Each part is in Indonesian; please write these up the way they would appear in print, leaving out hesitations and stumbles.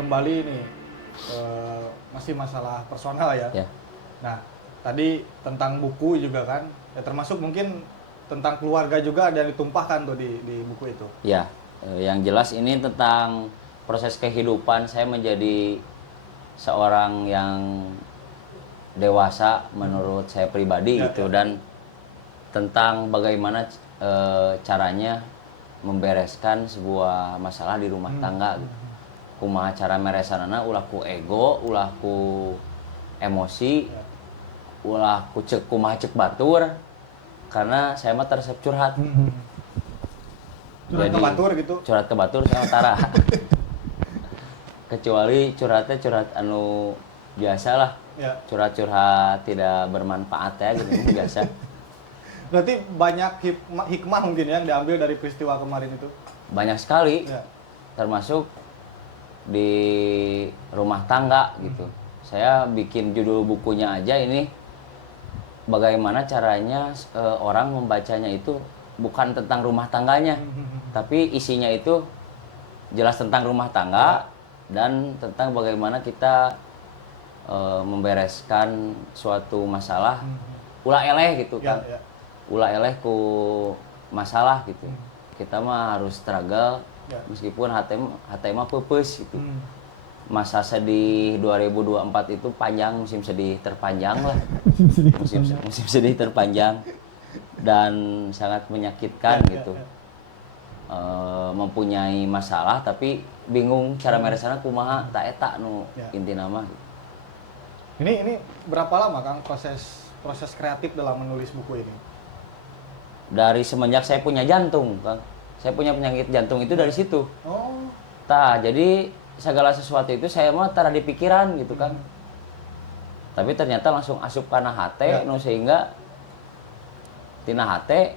kembali nih masih masalah personal ya. Ya, Nah, tadi tentang buku juga kan, ya termasuk mungkin tentang keluarga juga ada yang ditumpahkan tuh di buku itu. ya. Yang jelas ini tentang proses kehidupan saya menjadi seorang yang dewasa menurut saya pribadi Ya, gitu, ya. dan tentang bagaimana caranya membereskan sebuah masalah di rumah tangga gitu. Kumaha cara meresanana, ulah ku ego, ulah ku emosi, ulah ku cek kumaha cek batur, karena saya mah tersep curhat. Curhat ke Jadi batur gitu. curhat ke batur saya tara. Kecuali curhatnya curhat anu biasa lah, Ya. curhat-curhat tidak bermanfaat ya gitu biasa. Berarti banyak hikmah mungkin ya yang diambil dari peristiwa kemarin itu. Banyak sekali, Ya. termasuk di rumah tangga gitu. Saya bikin judul bukunya aja ini, bagaimana caranya orang membacanya itu bukan tentang rumah tangganya, tapi isinya itu jelas tentang rumah tangga dan tentang bagaimana kita membereskan suatu masalah ulah eleh gitu Ya, kan. ya. Ulah eleh ku masalah gitu. Kita mah harus struggle Ya. meskipun hati mah peupeus gitu. Hmm. Masa sedih 2024 itu panjang, musim sedih terpanjang lah. Musim sedih terpanjang dan sangat menyakitkan Ya, ya, gitu. ya. Mempunyai masalah tapi bingung cara meresana kumaha, tak eta nu Ya. inti nama. Ini berapa lama Kang proses kreatif dalam menulis buku ini? Dari semenjak saya punya jantung, Kang. Saya punya penyakit jantung itu dari situ. Oh, Jadi segala sesuatu itu saya mah tara di pikiran gitu kan. Tapi ternyata langsung asup kana hate ya. nu sehingga tina hate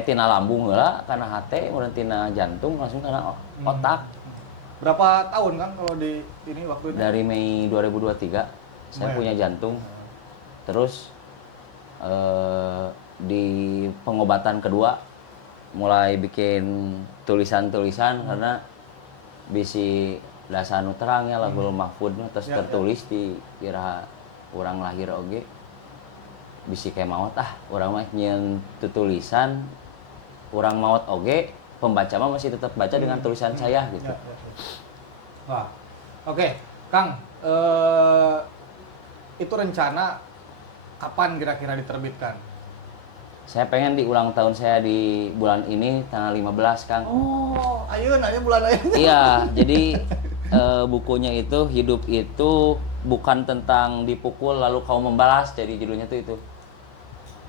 tina lambung heula kana hate, kemudian tina jantung langsung kana otak. Berapa tahun Kang kalau di ini waktu itu? Dari Mei 2023 saya Lumayan. punya jantung. Terus di pengobatan kedua mulai bikin tulisan-tulisan karena bisi dasa nu terang ya lagu mahfud terus Ya, ya. tertulis di kira orang lahir oge bisi kayak maot orang mah nyeun tulisan orang maot oge pembaca mah masih tetap baca dengan tulisan saya gitu. Ya, ya, ya. Wah, oke, Kang. Itu rencana kapan kira-kira diterbitkan? Saya pengen di ulang tahun saya di bulan ini tanggal 15, Kang. Oh, ayo nanya bulan ayo. Iya, jadi bukunya itu hidup itu bukan tentang dipukul lalu kau membalas, jadi judulnya tuh itu.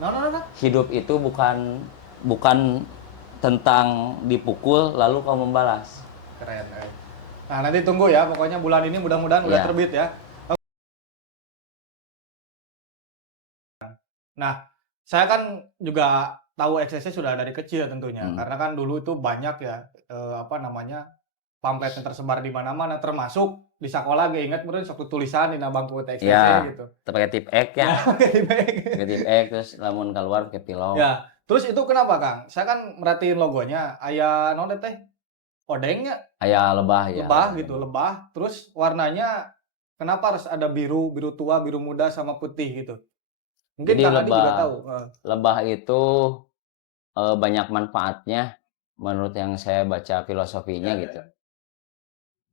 No. Hidup itu bukan tentang dipukul lalu kau membalas. Keren. Nah, nanti tunggu ya. Pokoknya bulan ini mudah-mudahan udah Iya. terbit ya. Nah, saya kan juga tahu XCC sudah dari kecil tentunya. Karena kan dulu itu banyak ya, apa namanya, pamflet yang tersebar di mana-mana, termasuk di sekolah ge inget meureun sok tulisan dina bangku XCC Iya, gitu. pakai tip X ya. Ya, Pakai tip X terus lamun keluar pakai pilok. ya, terus itu kenapa, Kang? Saya kan merhatiin logonya, aya naon teh, odengnya, Aya lebah ya. lebah gitu, lebah. Terus warnanya kenapa harus ada biru, biru tua, biru muda, sama putih gitu? Mungkin Jadi Kang Adi juga tahu. lebah itu banyak manfaatnya menurut yang saya baca filosofinya gitu. Ya.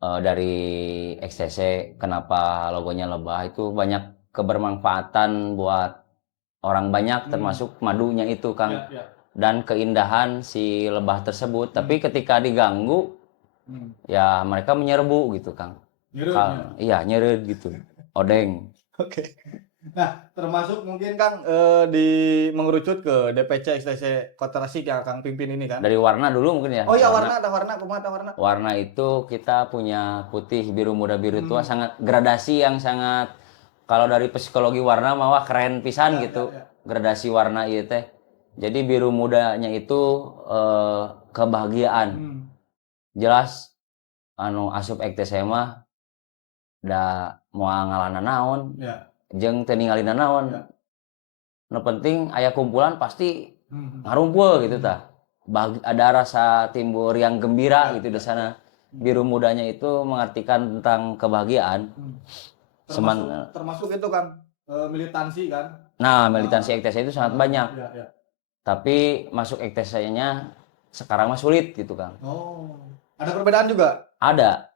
Dari XTC kenapa logonya lebah itu banyak kebermanfaatan buat orang banyak termasuk madunya itu Kang, Ya. dan keindahan si lebah tersebut. Tapi ketika diganggu ya mereka menyerbu gitu Kang. Nyerutnya. Iya nyeret gitu. Odeng. Oke. Nah, termasuk mungkin Kang di mengerucut ke DPC XTC Kota Tasik yang Kang pimpin ini kan? Dari warna dulu mungkin ya. Oh iya, warna, ada warna, kumaha ada warna? Warna itu kita punya putih, biru muda, biru tua, sangat gradasi yang sangat, kalau dari psikologi warna mah wah keren pisan gitu. Gradasi warna itu teh. Jadi biru mudanya itu kebahagiaan. Jelas anu asup ek teh saya mah da moal ngalana naon, Ya. jeung teu ningalina naon. Nu penting aya kumpulan pasti ngarumpul gitu tah. Ada rasa timbul riang gembira gitu di sana. Biru mudanya itu mengartikan tentang kebahagiaan. Termasuk itu kan militansi kan. Nah, militansi EKTC itu sangat banyak. Ya, ya. Tapi masuk EKTC-nya sekarang mah sulit gitu, Kang. Oh, ada perbedaan juga? Ada.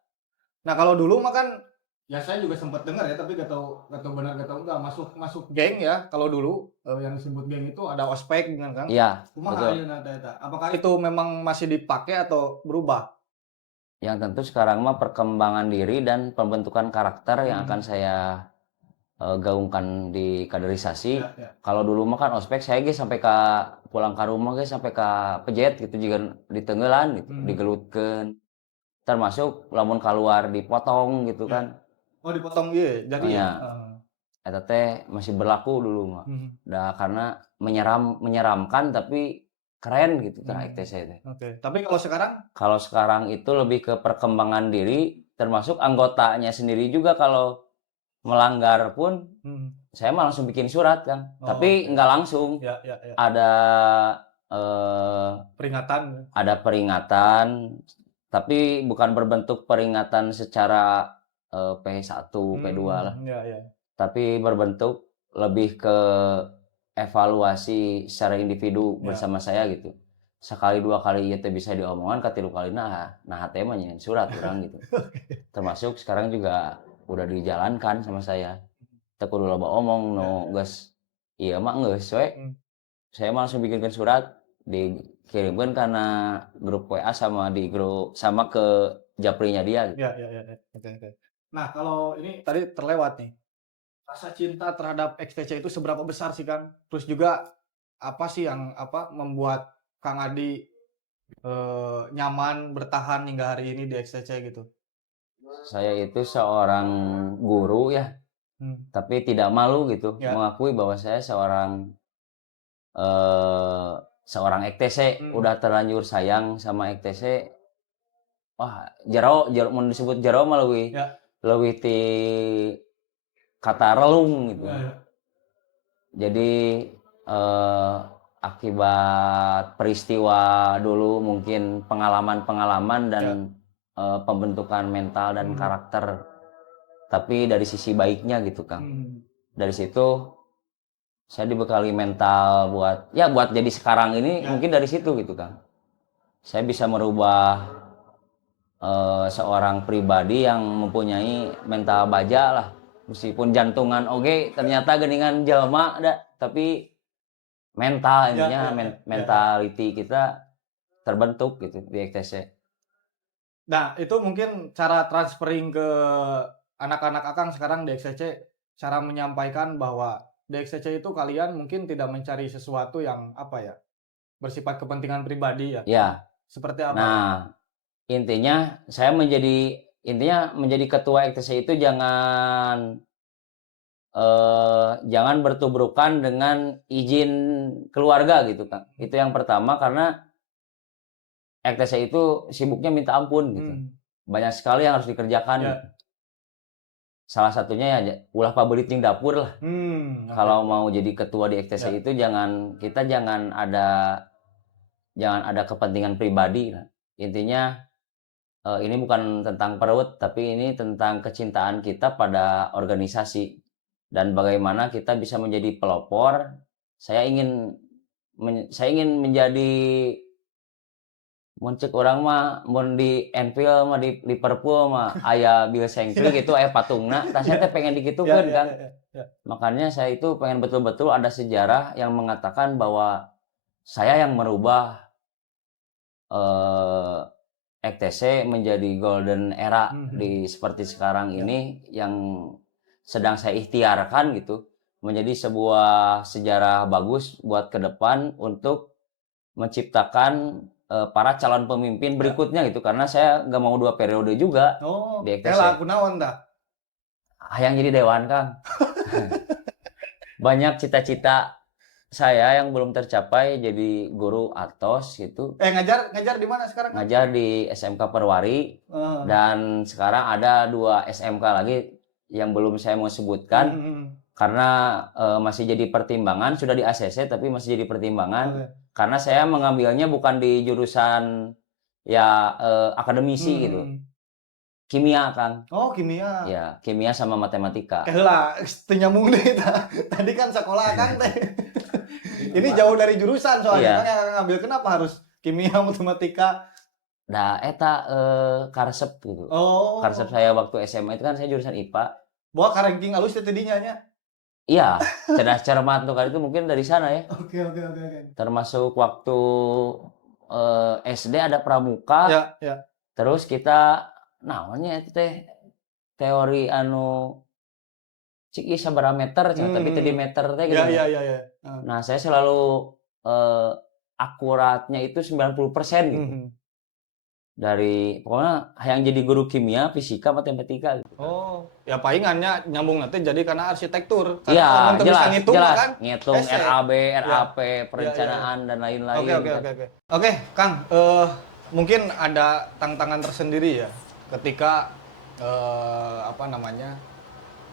Nah, kalau dulu mah kan ya saya juga sempat dengar ya, tapi gak tahu benar gak tahu enggak masuk geng ya. Kalau dulu yang disebut geng itu ada ospek kan? Iya, Kumaha betul. ayeuna eta? Apakah itu memang masih dipakai atau berubah? Yang tentu sekarang mah perkembangan diri dan pembentukan karakter yang akan saya gaungkan di kaderisasi. Ya, ya. Kalau dulu mah kan ospek saya sampai ke pulang ke rumah sampai ke pejet gitu juga ditenggelan gitu, digelutkeun. Termasuk lamun keluar dipotong gitu Ya. kan. Oh, dipotong iya, jadi ya. Eta teh masih berlaku dulu mah. Nah, karena menyeramkan tapi keren gitu kan EKTC teh. Oke. Tapi kalau sekarang? Kalau sekarang itu lebih ke perkembangan diri, termasuk anggotanya sendiri juga kalau melanggar pun saya mah langsung bikin surat kan. Tapi nggak langsung. Ya, ya, ya. Ada peringatan. Ada peringatan, tapi bukan berbentuk peringatan secara P1, P2 lah. Ya, ya. Tapi berbentuk lebih ke evaluasi secara individu bersama saya gitu. Sekali dua kali ieu teh bisa diomongan, katilu kalina nah teh mah nyeun surat urang gitu. Termasuk sekarang juga udah dijalankan sama saya. Teu kudu loba omong geus ieu mah geus we. Saya mah langsung bikinkeun surat, dikirimkeun kana grup WA sama di grup sama ke Japrinya dia gitu. Ya, ya, ya. Oke. Nah, kalau ini tadi terlewat nih. Rasa cinta terhadap XTC itu seberapa besar sih, Kang? Terus juga apa sih yang membuat Kang Adi nyaman bertahan hingga hari ini di XTC gitu? Saya itu seorang guru ya, tapi tidak malu gitu mengakui bahwa saya seorang EKTC. Udah terlanjur sayang sama EKTC. Wah, jero mau disebut jero mah leuwih ti kata relung gitu. Jadi akibat peristiwa dulu mungkin pengalaman-pengalaman dan pembentukan mental dan karakter. Tapi dari sisi baiknya gitu, Kang. Dari situ saya dibekali mental buat jadi sekarang ini mungkin dari situ gitu, Kang. Saya bisa merubah seorang pribadi yang mempunyai mental baja lah. Meskipun jantungan oke, ternyata geningan jelema ada, tapi mental intinya mentality kita terbentuk gitu di EKTC. Nah, itu mungkin cara transferring ke anak-anak Akang sekarang di XCC, cara menyampaikan bahwa di XCC itu kalian mungkin tidak mencari sesuatu yang bersifat kepentingan pribadi ya. Ya. Seperti apa? Nah, intinya menjadi ketua EKTC itu jangan bertubrukan dengan izin keluarga gitu, Kang. Itu yang pertama, karena EKTC itu sibuknya minta ampun gitu. Banyak sekali yang harus dikerjakan. Gitu. Salah satunya ya ulah pabelit jeung dapur lah. Kalau mau jadi ketua di EKTC itu jangan ada kepentingan pribadi lah. Intinya ini bukan tentang perut, tapi ini tentang kecintaan kita pada organisasi dan bagaimana kita bisa menjadi pelopor. Saya ingin menjadi mun ceuk urang mah mun di Anfield mah di Liverpool mah aya Bill Shankly gitu aya patungna, tah saya teh pengen digitukeun kan. Makanya saya itu pengen betul-betul ada sejarah yang mengatakan bahwa saya yang merubah EKTC menjadi golden era di seperti sekarang ini yang sedang saya ikhtiarkan gitu, menjadi sebuah sejarah bagus buat ke depan untuk menciptakan para calon pemimpin berikutnya gitu, karena saya nggak mau 2 periode juga di EKTC. Ela kunaon tah? Hayang jadi dewan, Kang. Banyak cita-cita saya yang belum tercapai, jadi guru atos gitu. Ngajar di mana sekarang? Ngajar di SMK Perwari. Dan sekarang ada 2 SMK lagi yang belum saya mau sebutkan. Karena masih jadi pertimbangan, sudah di ACC tapi masih jadi pertimbangan. Karena saya mengambilnya bukan di jurusan ya akademisi gitu. Kimia, Kang. Oh, kimia. Ya, kimia sama matematika. Heula, teu nyambung deui tah. Tadi kan sekolah Kang teh. Ini jauh dari jurusan soalnya. Iya. Kang yang ngambil kenapa harus kimia, matematika? Nah, eta karesep gitu. Oh. Karesep saya waktu SMA itu kan saya jurusan IPA. Bawa karengking alus teh tidinya nya. Iya, cerdas cermat tuh kan itu mungkin dari sana ya. Oke. Termasuk waktu SD ada pramuka. Ya. Terus kita namanya itu teh teori anu cik ieu sabaraha meter cenah tapi teu di meter teh gitu. Ya. Nah, saya selalu akuratnya itu 90% gitu. Dari pokoknya yang jadi guru kimia, fisika, matematika gitu. Oh, ya palingannya nyambung nanti jadi karena arsitektur. Iya, jelas, ngitung jelas. kan. Ngitung Ese. RAB, RAP, Ya. perencanaan dan lain-lain. Oke, Kang, mungkin ada tantangan tersendiri ya ketika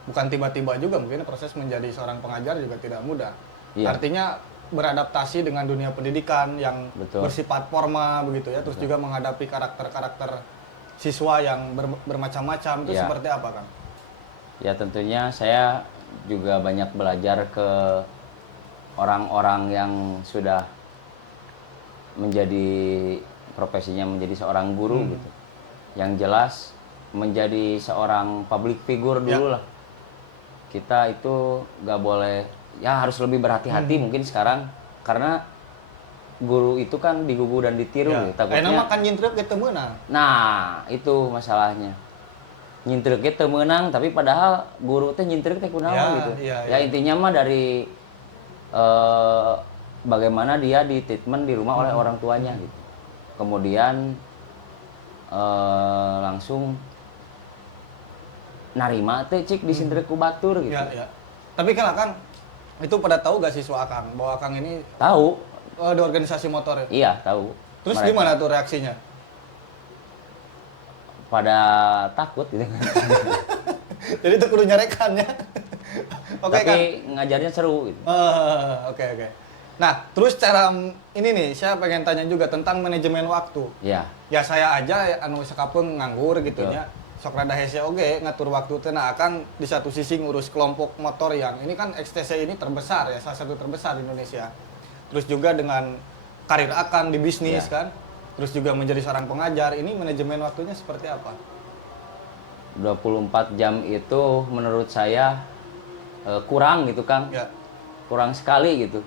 bukan tiba-tiba juga mungkin proses menjadi seorang pengajar juga tidak mudah. Iya. Artinya beradaptasi dengan dunia pendidikan yang Betul. bersifat formal begitu ya, terus juga menghadapi karakter-karakter siswa yang bermacam-macam itu Iya. seperti apa, Kang? Ya tentunya saya juga banyak belajar ke orang-orang yang sudah menjadi profesinya menjadi seorang guru gitu. Yang jelas menjadi seorang public figure dulu lah. Kita itu nggak boleh, ya harus lebih berhati-hati mungkin sekarang karena guru itu kan digugu dan ditiru Ya. takutnya. Makan nyintreuk gitu meunang. Nah, itu masalahnya. Nyintreuk teu meunang tapi padahal guru teh nyintreuk teh kunaon gitu. Ya intinya mah dari bagaimana dia di treatment di rumah oleh orang tuanya gitu. Kemudian langsung narima teh cik disintreuk ku batur gitu. Ya. Tapi kan Akang itu pada tahu gak siswa Akang bahwa Akang ini Tahu. di organisasi motor ya? Iya, tahu. Terus Mereka gimana tuh reaksinya? pada takut gitu. Jadi itu kudu nyarekannya. Oke, Tapi Kang. ngajarnya seru gitu. Oke. Nah, terus cara ini nih, saya pengen tanya juga tentang manajemen waktu. Iya. Ya saya aja anu sakapeung nganggur gitu nya. Sok rada hese oge ngatur waktu teh nah akan di satu sisi ngurus kelompok motor yang ini kan XTC ini terbesar ya, salah satu terbesar di Indonesia. Terus juga dengan karir Akang di bisnis kan. Terus juga menjadi seorang pengajar, ini manajemen waktunya seperti apa? 24 jam itu menurut saya kurang gitu, Kang. Ya. Kurang sekali gitu.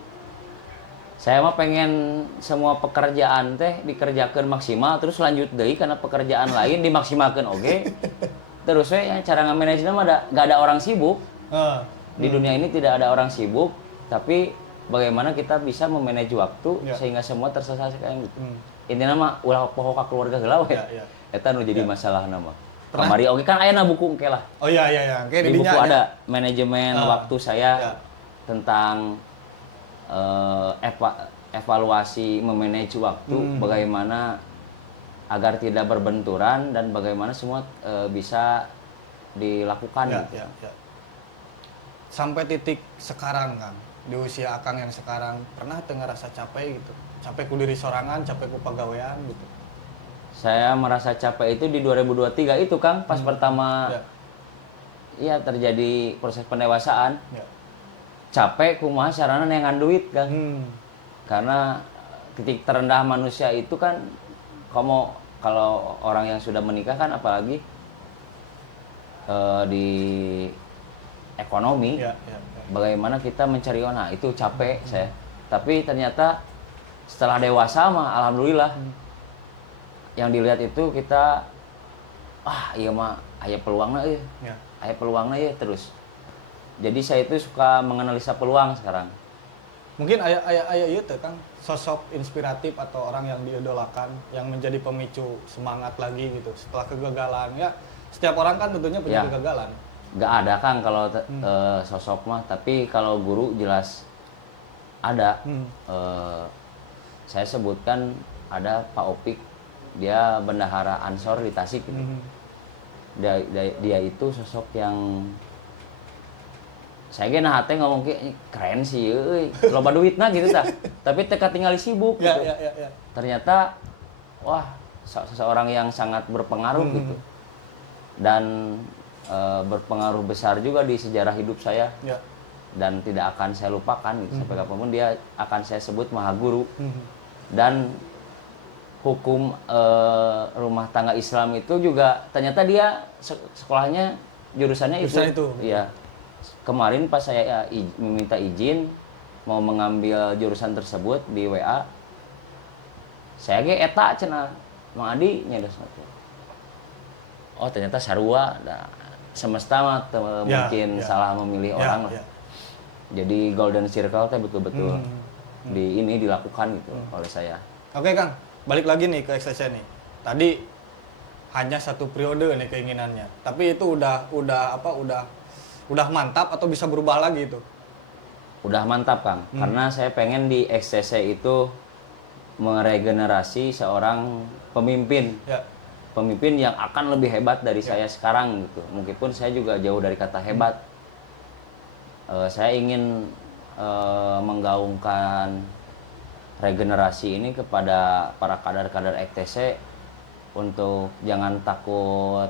Saya mah pengen semua pekerjaan teh dikerjakan maksimal terus lanjut deui karena pekerjaan lain dimaksimalkan oge. Terus ya cara nge-manage mah gak ada orang sibuk. Di dunia ini tidak ada orang sibuk, tapi bagaimana kita bisa memanage waktu sehingga semua terselesaikan gitu. Intinya mah ulah poho ka keluarga heula we. Eta nu jadi masalah nama. Kamari oge kan aya na buku engke lah. Oh iya. Di buku ada manajemen waktu saya tentang evaluasi memanage waktu, bagaimana agar tidak berbenturan dan bagaimana semua bisa dilakukan. Ya. Sampai titik sekarang Kang, di usia Akang yang sekarang pernah ngerasa capek gitu? Capek ku diri sorangan, capek ku pagawean gitu. Saya merasa capek itu di 2023 itu Kang, pas pertama iya terjadi proses pendewasaan. Capek kumaha sarana neangan duit Kang. Karena titik terendah manusia itu kan kalau orang yang sudah menikah kan apalagi di ekonomi. Bagaimana kita mencari nah itu capek saya. Tapi ternyata setelah dewasa mah alhamdulillah yang dilihat itu kita iya mah aya peluangna euy. Aya peluangna ya terus. Jadi saya itu suka menganalisa peluang sekarang. Mungkin aya ieu teh Kang, sosok inspiratif atau orang yang diidolakan yang menjadi pemicu semangat lagi gitu setelah kegagalan ya. Setiap orang kan tentunya punya kegagalan. Gak ada Kang kalau sosok mah, tapi kalau guru jelas ada. Saya sebutkan ada Pak Opik, dia bendahara Ansor di Tasik gitu. Dia itu sosok yang saya ge nah teh ngomong keren sih euy, loba duitna gitu tah. Tapi teka tinggal sibuk gitu. Ya. Ternyata wah seseorang yang sangat berpengaruh gitu, dan berpengaruh besar juga di sejarah hidup saya, Ya. dan tidak akan saya lupakan gitu. Sampai kapanpun dia akan saya sebut Maha Guru. Dan hukum rumah tangga Islam itu juga ternyata dia sekolahnya jurusannya Jurusan itu. itu. Iya. Kemarin pas saya meminta izin mau mengambil jurusan tersebut di WA, saya ge eta cenah Mang Adi nya satu. Oh ternyata sarua. Nah, semesta mah mungkin salah memilih orang lah. Jadi golden circle teh betul-betul ini dilakukan gitu oleh saya. Oke Kang, balik lagi nih ke XTC nih. Tadi hanya satu periode nih keinginannya, tapi itu udah mantap atau bisa berubah lagi itu? Udah mantap Kang, karena saya pengen di XTC itu meregenerasi seorang pemimpin. Ya. Pemimpin yang akan lebih hebat dari saya sekarang gitu. Meskipun saya juga jauh dari kata hebat. Saya ingin menggaungkan regenerasi ini kepada para kader-kader XTC untuk jangan takut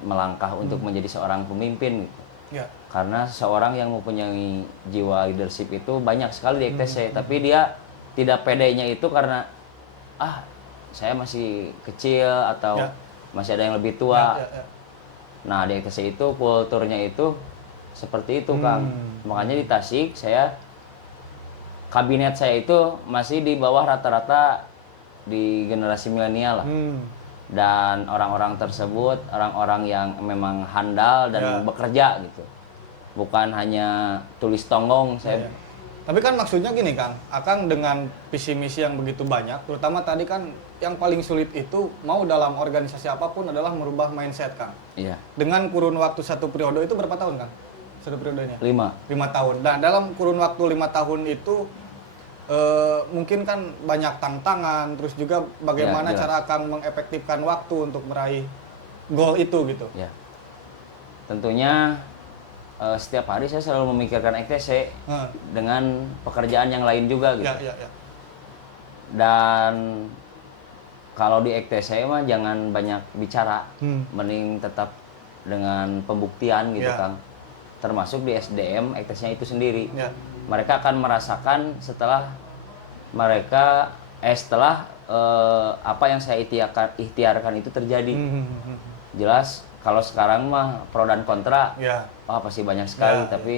melangkah untuk menjadi seorang pemimpin gitu. Ya. Karena seorang yang mempunyai jiwa leadership itu banyak sekali di XTC, tapi dia tidak pedenya itu karena saya masih kecil atau masih ada yang lebih tua. Nah, di XTC itu kulturnya itu seperti itu, Kang. Makanya di Tasik kabinet saya itu masih di bawah rata-rata di generasi milenial lah. Dan orang-orang tersebut orang-orang yang memang handal dan bekerja gitu. Bukan hanya tulis tonggong saya. Tapi kan maksudnya gini Kang, Akang dengan visi misi yang begitu banyak, terutama tadi kan yang paling sulit itu mau dalam organisasi apapun adalah merubah mindset Kang. Iya. Dengan kurun waktu satu periode itu berapa tahun Kang? Satu periodenya? 5 tahun. Nah dalam kurun waktu 5 tahun itu mungkin kan banyak tantangan, terus juga bagaimana cara Akang mengefektifkan waktu untuk meraih goal itu gitu. Ya. Tentunya setiap hari saya selalu memikirkan XTC dengan pekerjaan yang lain juga gitu. Dan kalau di XTC mah jangan banyak bicara, mending tetap dengan pembuktian gitu Kang. Termasuk di SDM XTC-nya itu sendiri. Mereka akan merasakan setelah apa yang saya ikhtiarkan itu terjadi. Jelas kalau sekarang mah pro dan kontra, pasti banyak sekali, tapi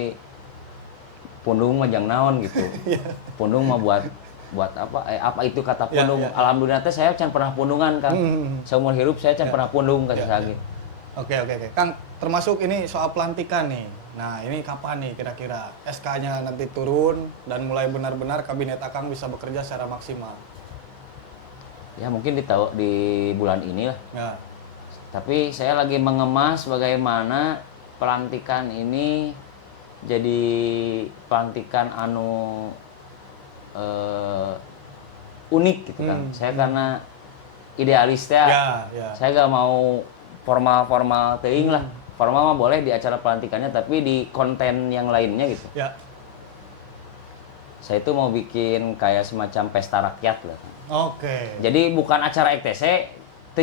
pundung mah jangan naon gitu. Pundung mah buat apa? Apa itu kata pundung? Alhamdulillah saya can pernah pundungan Kang. Seumur hidup saya can pernah pundung kasih lagi. Oke. Kang, termasuk ini soal pelantikan nih. Nah, ini kapan nih kira-kira SK-nya nanti turun dan mulai benar-benar kabinet Akang bisa bekerja secara maksimal? Ya mungkin di bulan ini lah. Tapi saya lagi mengemas bagaimana pelantikan ini jadi pelantikan unik gitu kan. Saya karena idealis saya gak mau formal teuing lah. Formal mah boleh di acara pelantikannya, tapi di konten yang lainnya gitu. Saya itu mau bikin kayak semacam pesta rakyat lah. Oke. Jadi bukan acara XTC,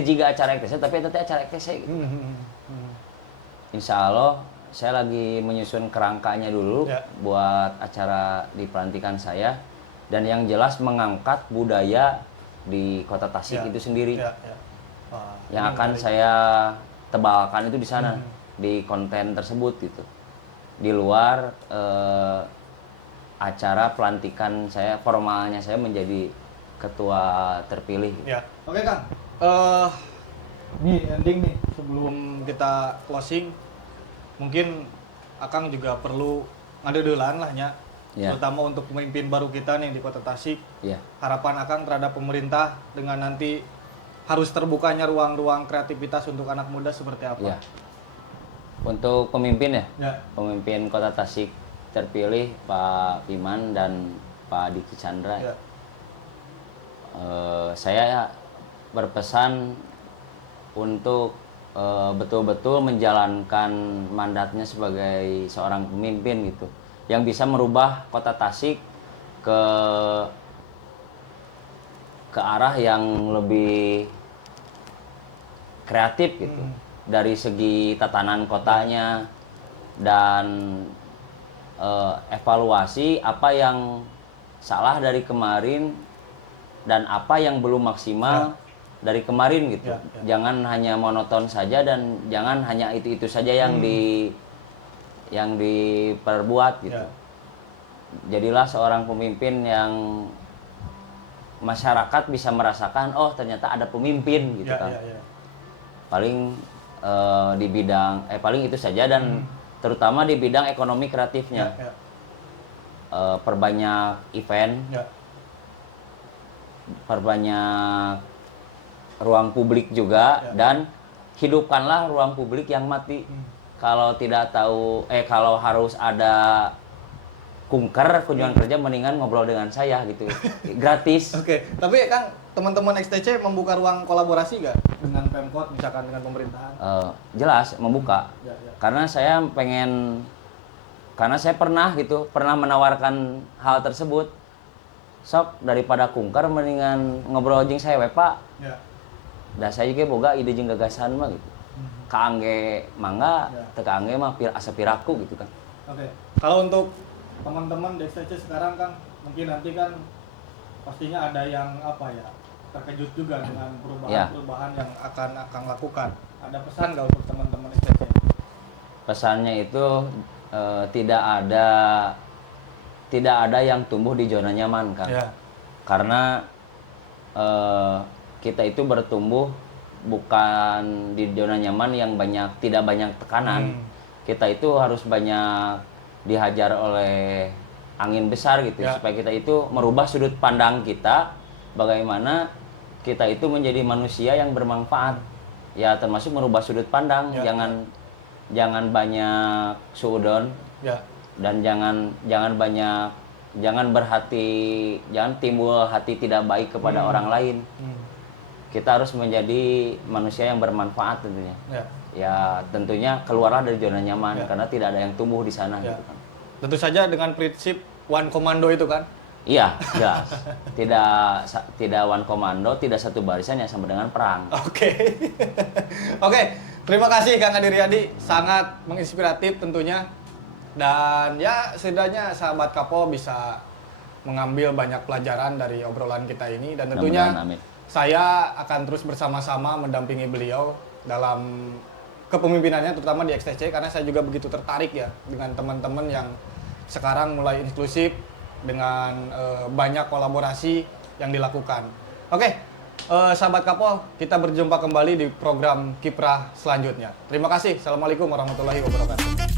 juga acara XTC, tapi itu acara XTC gitu. Insya Allah saya lagi menyusun kerangkanya dulu buat acara di pelantikan saya, dan yang jelas mengangkat budaya di Kota Tasik itu sendiri. Yang akan saya tebalkan itu di sana, di konten tersebut gitu. Di luar acara pelantikan saya, formalnya saya menjadi ketua terpilih. Oke Kang. Ini ending nih, sebelum kita closing, mungkin Akang juga perlu ngadedelan lah nya, terutama untuk pemimpin baru kita nih di Kota Tasik. Harapan Akang terhadap pemerintah dengan nanti harus terbukanya ruang-ruang kreativitas untuk anak muda seperti apa? Untuk pemimpin pemimpin Kota Tasik terpilih Pak Iman dan Pak Diki Chandra. Saya berpesan untuk betul-betul menjalankan mandatnya sebagai seorang pemimpin gitu, yang bisa merubah Kota Tasik ke ke arah yang lebih kreatif gitu. Dari segi tatanan kotanya dan evaluasi apa yang salah dari kemarin dan apa yang belum maksimal dari kemarin gitu. Jangan hanya monoton saja dan jangan hanya itu-itu saja yang diperbuat gitu. Jadilah seorang pemimpin yang masyarakat bisa merasakan, oh ternyata ada pemimpin gitu kan. Paling di bidang paling itu saja dan terutama di bidang ekonomi kreatifnya. Perbanyak event, perbanyak ruang publik juga dan hidupkanlah ruang publik yang mati. Kalau tidak tahu kalau harus ada kunker kunjungan kerja mendingan ngobrol dengan saya gitu. Gratis. Oke, tapi kan teman-teman XTC membuka ruang kolaborasi nggak dengan Pemkot misalkan dengan pemerintahan? Jelas membuka. Karena saya pernah menawarkan hal tersebut. Sok daripada kunker mendingan ngobrol jeung saya we Pak. Da saya juga boga ide jeung gagasan mah gitu. Kaangge mangga, teu kaangge mah asa piraku gitu kan. Oke. Kalau untuk teman-teman di XTC sekarang kan mungkin nanti kan pastinya ada yang terkejut juga dengan perubahan-perubahan yang akan lakukan. Ada pesan nggak untuk teman-teman XTC? Pesannya itu tidak ada yang tumbuh di zona nyaman kan. Karena kita itu bertumbuh bukan di zona nyaman yang tidak banyak tekanan. Kita itu harus banyak dihajar oleh angin besar gitu supaya kita itu merubah sudut pandang kita bagaimana kita itu menjadi manusia yang bermanfaat. Ya termasuk merubah sudut pandang, jangan banyak suudon. Dan jangan timbul hati tidak baik kepada orang lain. Kita harus menjadi manusia yang bermanfaat tentunya. Ya tentunya keluarlah dari zona nyaman karena tidak ada yang tumbuh di sana gitu kan. Tentu saja dengan prinsip one komando itu kan. Iya, jelas. Tidak one komando, tidak satu barisan yang sama dengan perang. Oke. Terima kasih Kang Adi Riyadi, sangat menginspiratif tentunya. Dan ya setidaknya sahabat Kapo bisa mengambil banyak pelajaran dari obrolan kita ini dan tentunya saya akan terus bersama-sama mendampingi beliau dalam kepemimpinannya terutama di XTC karena saya juga begitu tertarik ya dengan teman-teman yang sekarang mulai inklusif dengan banyak kolaborasi yang dilakukan. Sahabat Kapo, kita berjumpa kembali di program Kiprah selanjutnya. Terima kasih. Assalamualaikum warahmatullahi wabarakatuh.